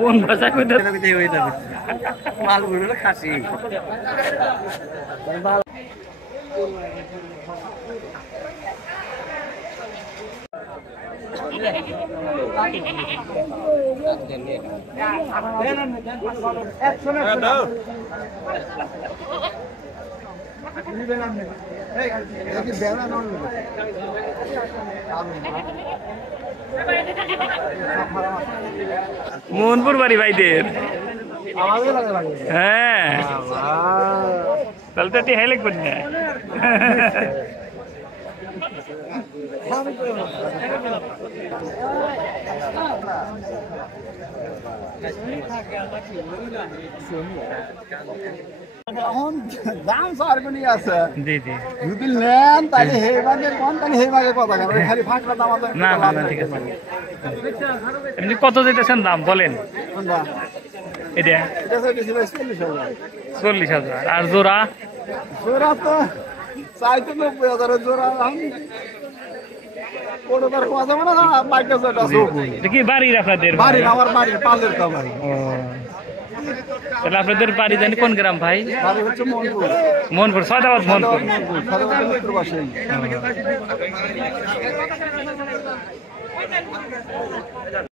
কোন ভাষা কইতে হই যাবে মালগুলো খাসি মোহনপুর বাড়ি ভাইদের হ্যাঁ তাহলে তো হেলে করি না দাম সারগুনি আছে জি জি যদি নেন তাহলে হেবাগে কোন তাহলে হেবাগে কথা কেন খালি ফাঁকলা দাম আছে না না না ঠিক আছে এমনি কত দিতেছেন দাম বলেন কোনটা এটা এটা তো বেশি 40,000 40,000 আর জোড়া জোড়া তো চাইতে 90,000 জোড়া আমি কোনটার কথা মানে না বাইকটা যেটা এটা কি বাড়ির আপনাদের বাড়ি আমার বাড়ি পালের তো বাড়ি ও তাহলে আপনাদের বাড়ি জানি কোন গ্রাম ভাই বাড়ি হচ্ছে মনপুর মোহনপুর সদাবাদ মোহনপুর সাধারণত মিত্র বাসায়